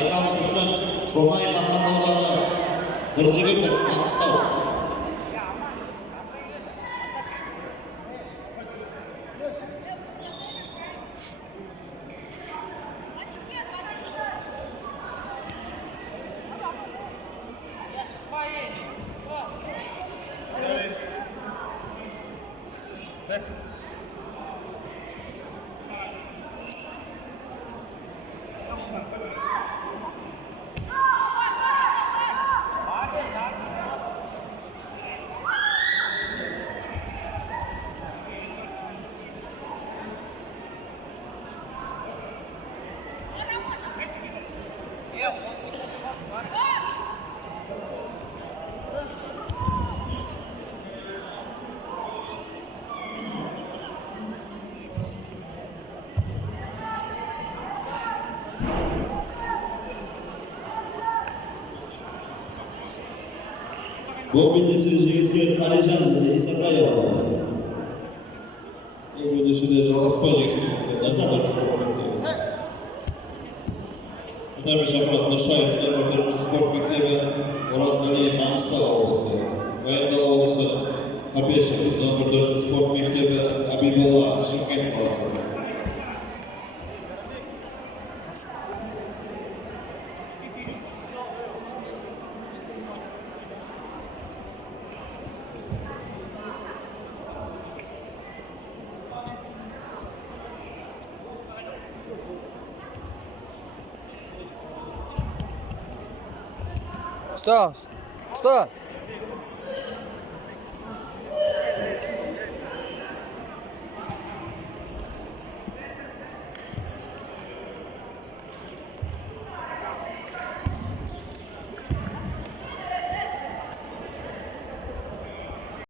Айдал Тұрсын, Шонай Мамандаудағы Нұржігітов, Маңғыстау. Bu bilgisi жеңіске Қалижан Исақаев. Bu bilgisi de жалғаспай жасадық. Сіздермен шақыратын Нұршайып нөмір 1 спорт мектебі Оразғали Маңғыстау облысы. Баянды облысы Қапешев нөмір 4 спорт мектебі Абиболла Шымкент қаласы. Стой! Стой!